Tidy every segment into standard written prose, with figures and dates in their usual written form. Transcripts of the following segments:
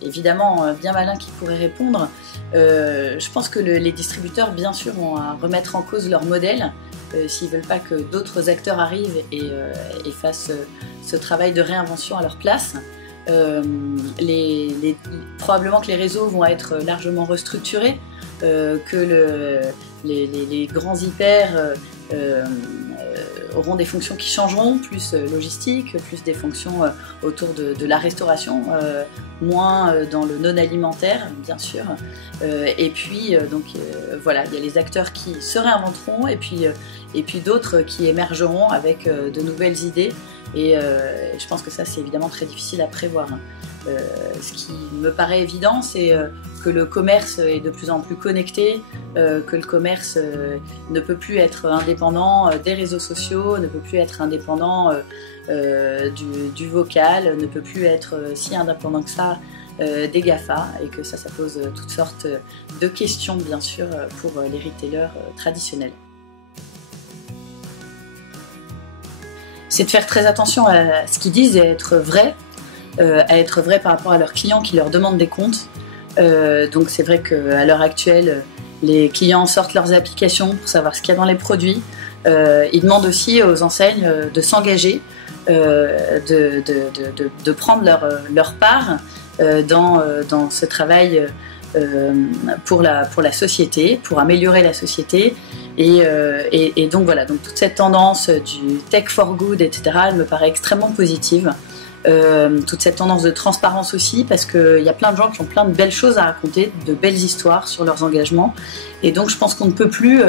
Évidemment, bien malin qui pourrait répondre. Je pense que les distributeurs, bien sûr, vont à remettre en cause leur modèle s'ils ne veulent pas que d'autres acteurs arrivent et fassent ce travail de réinvention à leur place. Probablement que les réseaux vont être largement restructurés, que les grands hyper auront des fonctions qui changeront, plus logistique, plus des fonctions autour de la restauration, moins dans le non alimentaire, bien sûr. Et puis, voilà, il y a les acteurs qui se réinventeront et puis d'autres qui émergeront avec de nouvelles idées. Et je pense que ça, c'est évidemment très difficile à prévoir. Ce qui me paraît évident, c'est que le commerce est de plus en plus connecté, que le commerce ne peut plus être indépendant des réseaux sociaux, ne peut plus être indépendant du vocal, ne peut plus être si indépendant que ça des GAFA, et que ça pose toutes sortes de questions, bien sûr, pour les retailers traditionnels. C'est de faire très attention à ce qu'ils disent et à être vrai par rapport à leurs clients qui leur demandent des comptes. Donc c'est vrai qu'à l'heure actuelle, les clients sortent leurs applications pour savoir ce qu'il y a dans les produits. Ils demandent aussi aux enseignes de s'engager, de prendre leur part dans ce travail pour la société, pour améliorer la société. Et donc voilà, donc toute cette tendance du tech for good, etc., elle me paraît extrêmement positive. Toute cette tendance de transparence aussi, parce qu'il y a plein de gens qui ont plein de belles choses à raconter, de belles histoires sur leurs engagements. Et donc je pense qu'on ne peut plus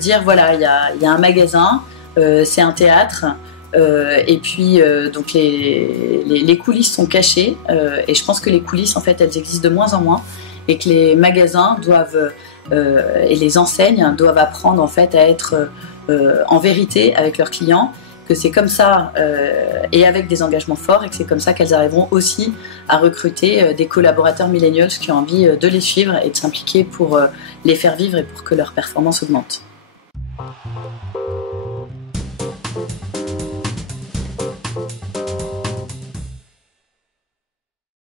dire voilà, il y a un magasin, c'est un théâtre, et puis donc les coulisses sont cachées, et je pense que les coulisses, en fait, elles existent de moins en moins, et que les magasins doivent et les enseignes doivent apprendre, en fait, à être en vérité avec leurs clients, que c'est comme ça et avec des engagements forts, et que c'est comme ça qu'elles arriveront aussi à recruter des collaborateurs millennials qui ont envie de les suivre et de s'impliquer pour les faire vivre et pour que leur performance augmente.